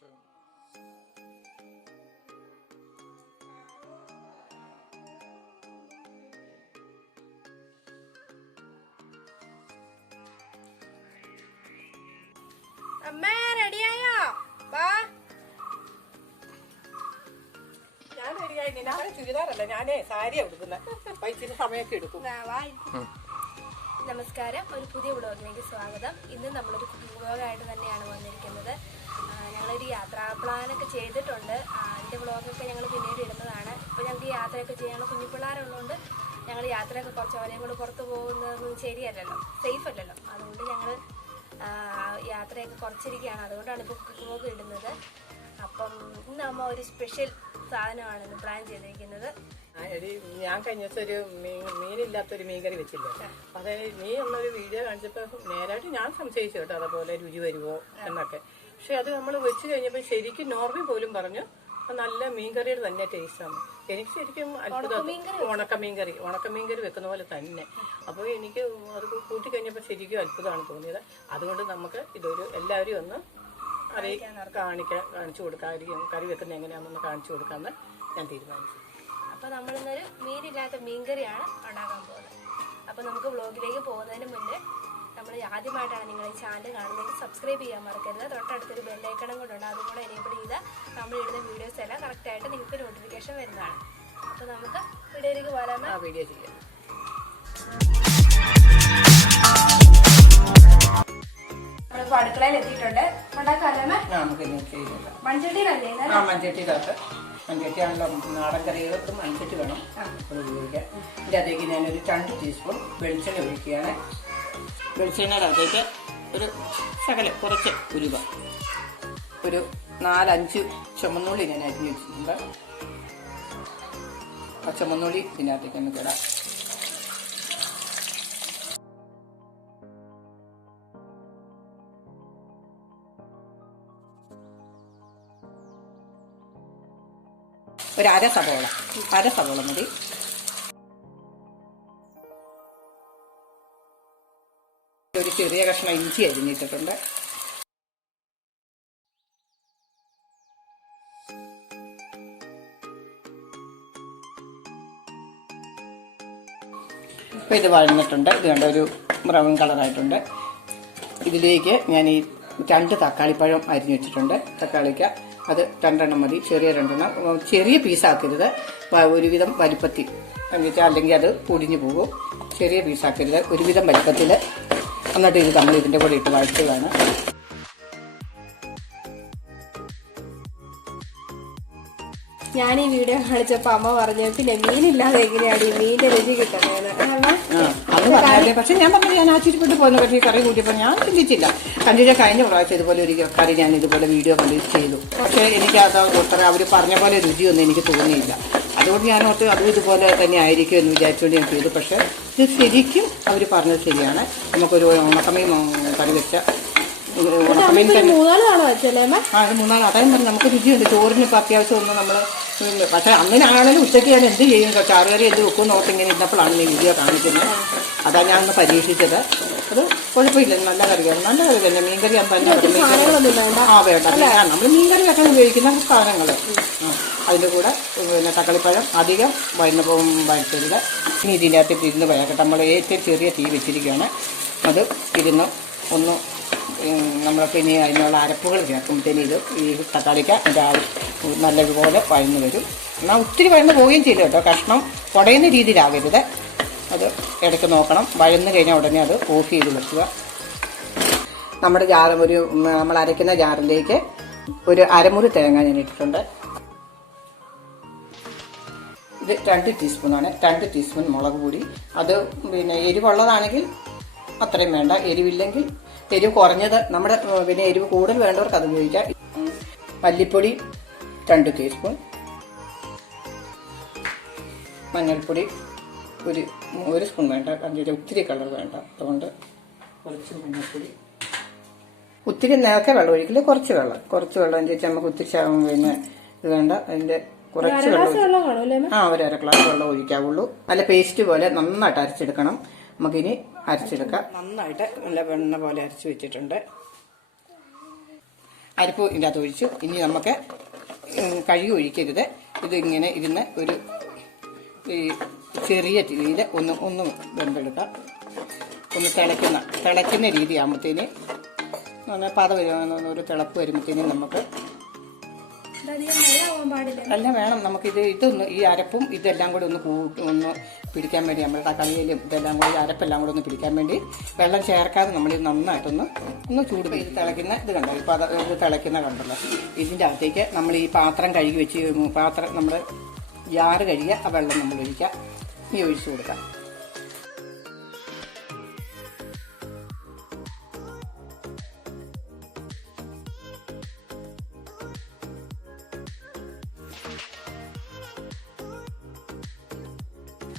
അമ്മേ റെഡിയായോ? വാ. ഞാൻ റെഡിയായി. ഞാൻ ചുരിദാറല്ല, ഞാനേ സാരിയാ എടുക്കുന്നത്. ഇച്ചിരി സമയമൊക്കെ എടുക്കും. നമസ്കാരം, ഒരു പുതിയ വ്ളോഗിലേക്ക് സ്വാഗതം. ഇന്ന് നമ്മളൊരു വ്ളോഗായിട്ട് തന്നെയാണ് വന്നിരിക്കുന്നത്. ഞങ്ങളൊരു യാത്രാ പ്ലാനൊക്കെ ചെയ്തിട്ടുണ്ട്. അതിൻ്റെ വ്ളോഗൊക്കെ ഞങ്ങൾ പിന്നീട് ഇടുന്നതാണ്. ഇപ്പോൾ ഞങ്ങൾക്ക് യാത്രയൊക്കെ ചെയ്യാനുള്ള കുഞ്ഞിപ്പിള്ളേരുള്ളതുകൊണ്ട് ഞങ്ങൾ യാത്രയൊക്കെ കുറച്ച് അവരെയും കൂടെ പുറത്ത് പോകുന്നതൊന്നും ശരിയല്ലല്ലോ, സേഫ് അല്ലല്ലോ. അതുകൊണ്ട് ഞങ്ങൾ യാത്രയൊക്കെ കുറച്ചിരിക്കുകയാണ്. അതുകൊണ്ടാണ് ഇപ്പോൾ വ്ളോഗ് ഇടുന്നത്. അപ്പം ഇന്ന് അമ്മ ഒരു സ്പെഷ്യൽ സാധനമാണ് ഇന്ന് പ്ലാൻ ചെയ്തിരിക്കുന്നത്. ഞാൻ കഴിഞ്ഞ ദിവസം ഒരു മീനില്ലാത്തൊരു മീൻകറി വെച്ചില്ല. അതായത് നീ ഒന്നൊരു വീഡിയോ കാണിച്ചപ്പോൾ നേരായിട്ട് ഞാൻ സംശയിച്ചു കേട്ടോ, അതേപോലെ രുചി വരുമോ എന്നൊക്കെ. പക്ഷെ അത് നമ്മൾ വെച്ച് കഴിഞ്ഞപ്പോൾ ശരിക്കും നോർമൽ പോലും പറഞ്ഞു നല്ല മീൻകറിയുടെ തന്നെ ടേസ്റ്റാണ്. എനിക്ക് ശരിക്കും അത്ഭുതം. ഉണക്കമീൻകറി വെക്കുന്ന പോലെ തന്നെ. അപ്പോൾ എനിക്ക് അത് കൂട്ടി കഴിഞ്ഞപ്പോൾ ശരിക്കും അത്ഭുതമാണ് തോന്നിയത്. അതുകൊണ്ട് നമുക്ക് ഇതൊരു എല്ലാവരും ഒന്ന് കാണിച്ചു കൊടുക്കാതിരിക്കും, കറി വെക്കുന്നത് എങ്ങനെയാണെന്ന് കാണിച്ചു കൊടുക്കാമെന്ന് ഞാൻ തീരുമാനിച്ചു. അപ്പോൾ നമ്മളിന്നൊരു മീനില്ലാത്ത മീൻകറിയാണ് ഉണ്ടാക്കാൻ പോകുന്നത്. അപ്പോൾ നമുക്ക് വ്ളോഗിലേക്ക് പോകുന്നതിന് മുന്നേ നമ്മൾ ആദ്യമായിട്ടാണ് നിങ്ങൾ ഈ ചാനൽ കാണുന്നതെങ്കിൽ സബ്സ്ക്രൈബ് ചെയ്യാൻ മറക്കരുത്. തൊട്ടടുത്തൊരു ബെല്ലൈക്കണും കൊണ്ടുണ്ട്, അതും കൂടെ എനേബിൾ ചെയ്താൽ നമ്മൾ ഇടുന്ന വീഡിയോസ് എല്ലാം കറക്റ്റായിട്ട് നിങ്ങൾക്ക് നോട്ടിഫിക്കേഷൻ വരുന്നതാണ്. അപ്പോൾ നമുക്ക് വീഡിയോയിലേക്ക് പോരാമോ? വീഡിയോ ചെയ്യാം. നമ്മളിപ്പോൾ അടുക്കളയിൽ എത്തിയിട്ടുണ്ട്. ഉണ്ടാക്കാമല്ലേ? മൺചട്ടിയിലല്ലേ? മൺചട്ടിയിലകത്ത് മൺചട്ടിയാണല്ലോ നാടൻ കറികൾക്കും മൺചട്ടി വേണം ഉപയോഗിക്കാൻ. ഇതിൻ്റെ അതേക്ക് ഞാനൊരു 2 ടീസ്പൂൺ വെളിച്ചെണ്ണ ഒഴിക്കുകയാണ്. വെളിച്ചെണ്ണയുടെ അകത്തേക്ക് ഒരു ശകലം കുറച്ച് ഉലുവ, ഒരു 4-5 ചുമന്നുള്ളി ഞാൻ അരിഞ്ഞ് വെച്ചിട്ടുണ്ട്. ആ ചുമന്നുള്ളി ഇതിനകത്തേക്ക് നമുക്ക് ഇടാം. ഒരു അര സവോള മതി. ഒരു ചെറിയ കഷ്ണം ഇഞ്ചി അരിഞ്ഞിട്ടിട്ടുണ്ട്. അപ്പോൾ ഇത് വഴന്നിട്ടുണ്ട്. ഇത് കണ്ട ഒരു ബ്രൗൺ കളറായിട്ടുണ്ട്. ഇതിലേക്ക് ഞാൻ ഈ 2 തക്കാളിപ്പഴം അരിഞ്ഞു വെച്ചിട്ടുണ്ട്. തക്കാളിക്ക അത് 2 എണ്ണം മതി, ചെറിയ 2 എണ്ണം. ചെറിയ പീസാക്കരുത്, ഒരുവിധം വലിപ്പത്തിൽ എന്നുവെച്ചാൽ അല്ലെങ്കിൽ അത് പൊടിഞ്ഞു പോകും. ചെറിയ പീസാക്കരുത്, ഒരുവിധം വലിപ്പത്തിൽ. എന്നിട്ട് ഇത് നമ്മൾ ഇതിൻ്റെ കൂടെ ഇട്ട് വഴറ്റുകയാണ്. ഞാൻ ഈ വീഡിയോ കാണിച്ചപ്പോൾ അമ്മ പറഞ്ഞു, പിന്നെ മീനില്ലാതെ എങ്ങനെയാണ് ഈ മീനിന്റെ രുചി കിട്ടുന്നത്? അത് പറഞ്ഞാലേ. പക്ഷെ ഞാൻ പറഞ്ഞു ഞാൻ ആശ്ചര്യപ്പെട്ട് പോകുന്ന. പക്ഷേ ഈ കറി കൂട്ടിയപ്പോൾ ഞാൻ ചിന്തിച്ചില്ല. കണ്ടിട്ട് കഴിഞ്ഞ പ്രാവശ്യം ഇതുപോലെ ഒരു കറി ഞാൻ ഇതുപോലെ വീഡിയോ കണ്ട് ചെയ്തു. പക്ഷേ എനിക്ക് അത് ഒത്ര അവർ പറഞ്ഞ പോലെ രുചിയൊന്നും എനിക്ക് തോന്നിയില്ല. അതുകൊണ്ട് ഞാൻ ഓർത്ത് അതും ഇതുപോലെ തന്നെ ആയിരിക്കും എന്ന് വിചാരിച്ചുകൊണ്ട് ഞാൻ ചെയ്തു. പക്ഷേ ഇത് ശരിക്കും അവർ പറഞ്ഞത് ശരിയാണ്. നമുക്കൊരു ഉണക്കമീൻ കറി വെച്ച ഉണക്കമീൻ തന്നെ 3-4 അതായത് പറഞ്ഞു നമുക്ക് രുചിയുണ്ട്. ചോറിന് ഇപ്പോൾ അത്യാവശ്യം ഒന്നും നമ്മൾ പക്ഷേ അങ്ങനെയാണെങ്കിലും ഉച്ചയ്ക്ക് ഞാൻ എന്ത് ചെയ്യും, ചാറുകറി എന്ത് വെക്കും നോട്ട് ഇങ്ങനെ ഇരുന്നപ്പോഴാണ് ഈ വീഡിയോ കാണിക്കുന്നത്. അതാണ് ഞാൻ ഒന്ന് പരീക്ഷിച്ചത്. അത് കുഴപ്പമില്ല, നല്ല കറിയാണ്, നല്ല കറി തന്നെ. മീൻകറി വേണ്ട. നമ്മൾ മീൻകറി വെക്കാൻ ഉപയോഗിക്കുന്ന സാധനങ്ങൾ. അതിൻ്റെ കൂടെ പിന്നെ തക്കാളിപ്പഴം അധികം വഴറ്റരുത്. ഇനി ഇതിൻ്റെ അകത്തേക്ക് ഇരുന്ന് വഴക്കട്ടെ. നമ്മൾ ഏറ്റവും ചെറിയ തീ വെച്ചിരിക്കുകയാണ്. അത് ഇരുന്ന് ഒന്ന് നമ്മൾ പിന്നെ അതിനുള്ള അരപ്പുകൾ ചേർക്കുമ്പോഴത്തേന് ഇത് ഈ തക്കാളിക്ക നല്ലതുപോലെ വഴന്ന് വരും. എന്നാൽ ഒത്തിരി വഴന്ന് പോവുകയും ചെയ്യില്ല കേട്ടോ. കഷ്ണം ഉടയുന്ന രീതിയിലാകരുത്. അത് ഇടയ്ക്ക് നോക്കണം. വഴന്ന് കഴിഞ്ഞാൽ ഉടനെ അത് ഓഫ് ചെയ്ത് വെക്കുക. നമ്മുടെ നമ്മൾ അരയ്ക്കുന്ന ജാറിലേക്ക് ഒരു അരമുറി തേങ്ങ ഞാൻ ഇട്ടിട്ടുണ്ട്. ഇത് 2 ടീസ്പൂണാണ്. 2 ടീസ്പൂൺ മുളക് പൊടി. അത് പിന്നെ എരിവുള്ളതാണെങ്കിൽ അത്രയും വേണ്ട. എരിവില്ലെങ്കിൽ എരിവ് കുറഞ്ഞത് നമ്മുടെ പിന്നെ എരിവ് കൂടുതൽ വേണ്ടവർക്ക് അത് ഉപയോഗിക്കാം. മല്ലിപ്പൊടി 2 ടീസ്പൂൺ. മഞ്ഞൾപ്പൊടി ഒരു സ്പൂൺ വേണ്ട. ഒത്തിരി കളർ വേണ്ട, അതുകൊണ്ട് കുറച്ച് മഞ്ഞൾപ്പൊടി. ഒത്തിരി നേരത്തെ വെള്ളം ഒഴിക്കില്ല, കുറച്ച് വെള്ളം എന്ന് വെച്ചാൽ നമുക്ക് ഒത്തിരി പിന്നെ ഇത് വേണ്ട. അതിൻ്റെ കുറച്ച് വെള്ളം, ഒരു 1/2 ഗ്ലാസ് വെള്ളം ഒഴിക്കാവുള്ളൂ. നല്ല പേസ്റ്റ് പോലെ നന്നായിട്ട് അരച്ചെടുക്കണം. നമുക്കിനി അരച്ചെടുക്കാം. നന്നായിട്ട് നല്ല വെണ്ണ പോലെ അരച്ച് വെച്ചിട്ടുണ്ട്. അരപ്പ് ഇതിൻ്റെ അകത്ത് ഒഴിച്ചു. ഇനി നമുക്ക് കഴുകി ഒഴിക്കരുത്. ഇതിങ്ങനെ ഇരുന്ന് ഒരു ഈ ചെറിയ രീതിയിൽ ഒന്ന് വെന്തെടുക്കാം. ഒന്ന് തിളയ്ക്കുന്ന രീതി ആകുമ്പോഴത്തേന് പത ഒരു തിളപ്പ് വരുമ്പോഴത്തേനും നമുക്ക് നല്ല വേണം. നമുക്കിതൊന്ന് ഈ അരപ്പും ഇതെല്ലാം കൂടെ ഒന്ന് പിടിക്കാൻ വേണ്ടി നമ്മുടെ തക്കാളിയിലും ഇതെല്ലാം കൂടി അരപ്പെല്ലാം കൂടെ ഒന്ന് പിടിക്കാൻ വേണ്ടി വെള്ളം ചേർക്കാതെ നമ്മളിത് നന്നായിട്ടൊന്ന് ചൂട് ഇത് തിളയ്ക്കുന്ന ഇത് കണ്ടോ. ഇപ്പോൾ ഇത് തിളയ്ക്കുന്ന കണ്ടല്ലോ. ഇതിൻ്റെ അകത്തേക്ക് നമ്മൾ ഈ പാത്രം കഴുകി വെച്ച് നമ്മൾ ജാറ് കഴുകിയ ആ വെള്ളം നമ്മൾ ഒഴിക്കാം. ഈ ഒഴിച്ചു കൊടുക്കാം.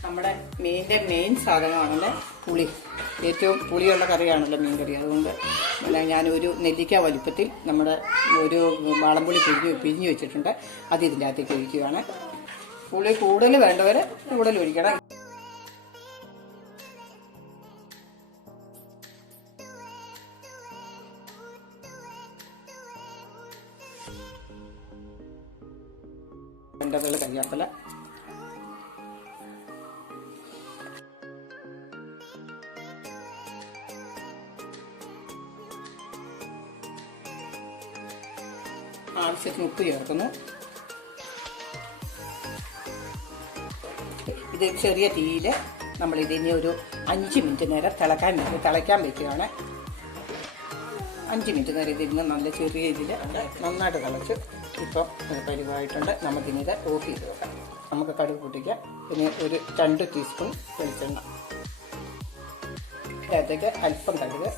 നമ്മുടെ മീനിൻ്റെ മെയിൻ സാധനമാണല്ലോ പുളി. ഏറ്റവും പുളിയുള്ള കറിയാണല്ലോ മീൻ കറി. അതുകൊണ്ട് ഞാനൊരു നെല്ലിക്ക വലിപ്പത്തിൽ നമ്മുടെ ഒരു വാളംപുളി പിഴിഞ്ഞ് വെച്ചിട്ടുണ്ട്. അത് ഇതിൻ്റെ അകത്തേക്ക് ഒഴിക്കുകയാണ്. പുളി കൂടുതൽ വേണ്ടവർ കൂടുതൽ ഒഴിക്കണം. വേണ്ടതുള്ള കരിയാപ്പല, ആവശ്യത്തിന് ഉപ്പ് ചേർക്കുന്നു. ഇത് ചെറിയ തീയിൽ നമ്മൾ ഇതിനെ ഒരു 5 മിനിറ്റ് നേരം തിളയ്ക്കാൻ വെക്കുകയാണ്. 5 മിനിറ്റ് നേരം ഇതിന് നല്ല ചെറിയ ഇതിൽ നന്നായിട്ട് തിളച്ച് ഇപ്പം പരിവായിട്ടുണ്ട്. നമുക്കിനിത് ഓഫ് ചെയ്ത് വെക്കാം. നമുക്ക് കടുക് പൊട്ടിക്കാം. പിന്നെ ഒരു 2 ടീസ്പൂൺ വെളിച്ചെണ്ണ, അതിലേക്ക് അല്പം കടുക്,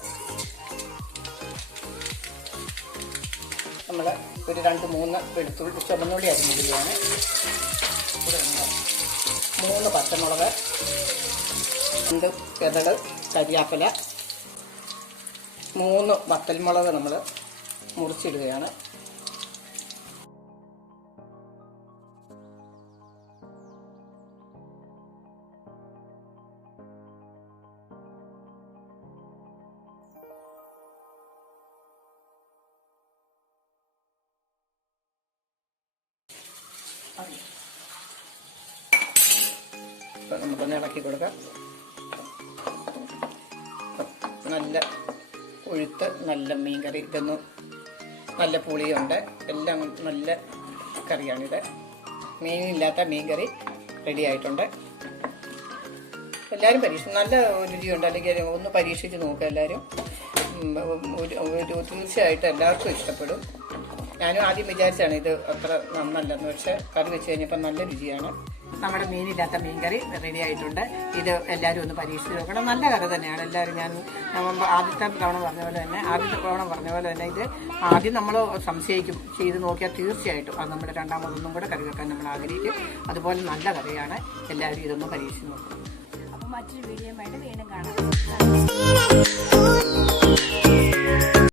നമ്മൾ ഒരു 2-3 വെളുത്തുള്ളി ചുവന്നുള്ളി അരിഞ്ഞിടുകയാണ്. 3 പച്ചമുളക്, 2 ചെതള് കരിയാപ്പല, 3 വത്തൽമുളക് നമ്മൾ മുറിച്ചിടുകയാണ്. നമുക്കൊന്ന് ഇളക്കി കൊടുക്കാം. നല്ല കൊഴുത്ത് നല്ല മീൻ കറി. ഇതൊന്നും നല്ല പുളിയുണ്ട്. എല്ലാം നല്ല കറിയാണിത്. മീനില്ലാത്ത മീൻ കറി റെഡി ആയിട്ടുണ്ട്. എല്ലാവരും നല്ല രുചിയുണ്ട്. അല്ലെങ്കിൽ ഒന്ന് പരീക്ഷിച്ച് നോക്കുക എല്ലാവരും. തീർച്ചയായിട്ടും എല്ലാവർക്കും ഇഷ്ടപ്പെടും. ഞാനും ആദ്യം വിചാരിച്ചാണ് ഇത് അത്ര നന്നല്ലെന്ന്. പക്ഷേ കറി വെച്ച് കഴിഞ്ഞപ്പോൾ നല്ല രുചിയാണ്. നമ്മുടെ മീനില്ലാത്ത മീൻ കറി റെഡി ആയിട്ടുണ്ട്. ഇത് എല്ലാവരും ഒന്ന് പരീക്ഷിച്ച് നോക്കണം. നല്ല കറി തന്നെയാണ്. എല്ലാവരും ആദ്യത്തെ തവണ പറഞ്ഞ പോലെ തന്നെ ഇത് ആദ്യം നമ്മൾ സംശയിക്കും. ചെയ്ത് നോക്കിയാൽ തീർച്ചയായിട്ടും അത് നമ്മുടെ രണ്ടാമതൊന്നും കൂടെ കറി വെക്കാൻ നമ്മൾ ആഗ്രഹിക്കും. അതുപോലെ നല്ല കറിയാണ്. എല്ലാവരും ഇതൊന്ന് പരീക്ഷിച്ച് നോക്കും. അപ്പോൾ മറ്റൊരു വീഡിയോ ആയിട്ട് വീണ്ടും കാണാം.